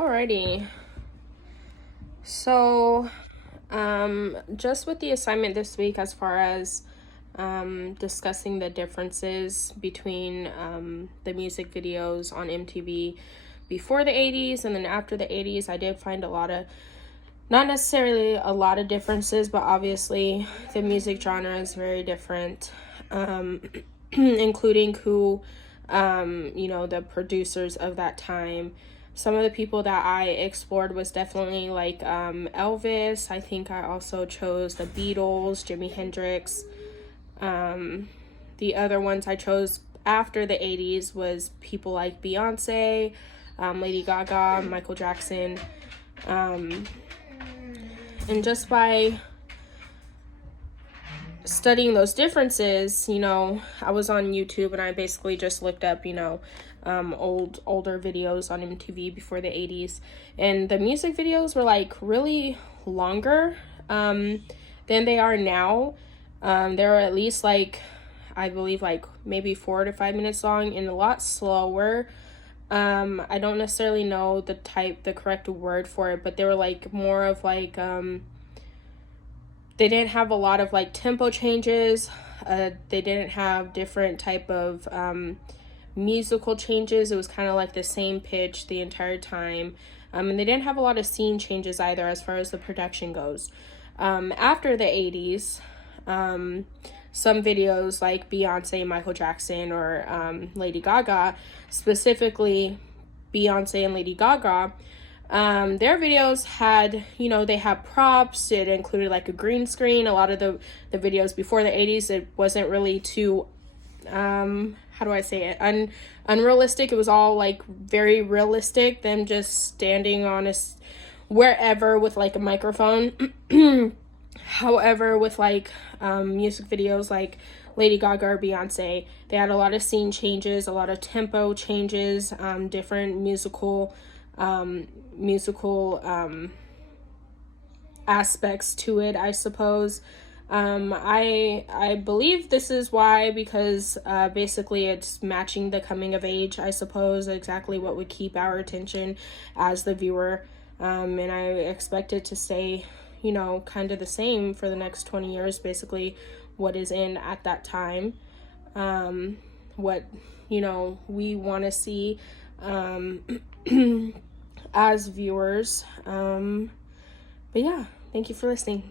Alrighty. So, just with the assignment this week, as far as discussing the differences between the music videos on MTV before the 80s and then after the 80s, I did find not necessarily a lot of differences, but obviously the music genre is very different, including who, the producers of that time. Some of the people that I explored was definitely like Elvis. I think I also chose the Beatles, Jimi Hendrix. The other ones I chose after the 80s was people like Beyonce, Lady Gaga, Michael Jackson. And just by studying those differences, I was on YouTube and I basically just looked up, older videos on MTV before the 80s, and the music videos were like really longer than they are now. They were at least like, I believe, like maybe 4 to 5 minutes long and a lot slower. I don't necessarily know the correct word for it, but they were like more of like they didn't have a lot of like tempo changes. They didn't have different type of musical changes. It was kind of like the same pitch the entire time. And they didn't have a lot of scene changes either as far as the production goes. After the 80s, some videos like Beyonce, Michael Jackson, or Lady Gaga, specifically Beyonce and Lady Gaga, their videos had, they had props. It included like a green screen. A lot of the videos before the 80s, it wasn't really too, how do I say it, unrealistic. It was all like very realistic, them just standing on wherever with like a microphone. However, with like music videos like Lady Gaga or Beyonce, they had a lot of scene changes, a lot of tempo changes, different musical aspects to it, I suppose. I believe this is why, because basically it's matching the coming of age, I suppose, exactly what would keep our attention as the viewer. And I expect it to stay, kind of the same for the next 20 years, basically what is in at that time, what, we want to see as viewers. But yeah, thank you for listening.